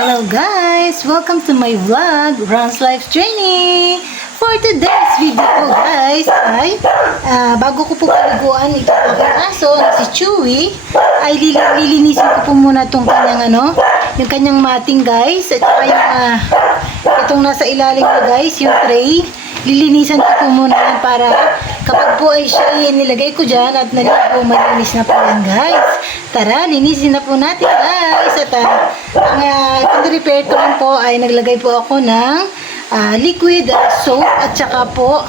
Hello guys! Welcome to my vlog, Ron's Life Training! For today's video guys ay ah, bago ko po paliguan itong aking aso na si Chewy ay lili- lilinisin ko po muna itong kanyang ano yung kanyang mating guys at saka yung ah, itong nasa ilalim ko guys yung tray lilinisan ko po muna para kapag po ay siya ay nilagay ko dyan at naligo malinis na po yan guys. Tara linisin na po natin guys. At ah, ang uh, repair ko lang po ay naglagay po ako ng ah, liquid ah, soap at saka po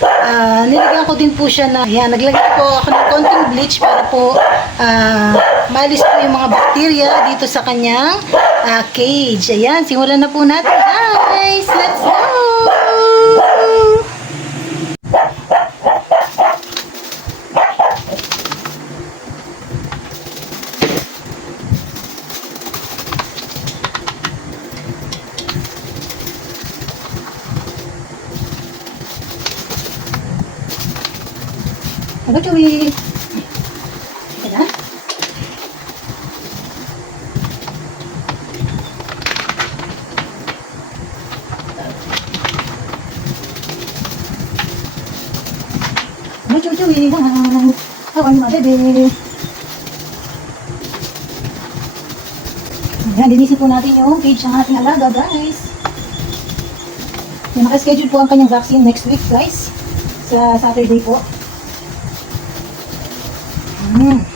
ah, nilagyan ko din po siya na yan naglagay po ako ng konting bleach para po ah, maalis po yung mga bacteria dito sa kanyang ah, cage. Ayan simulan na po natin guys. Let's go Ano, Chewy? Ito na? Ano. How are you, my baby? Ayan, linisin po natin yung cage ng ating alaga, guys. Yung naka-schedule po ang kanyang vaccine next week, guys. Sa Saturday po. Mm.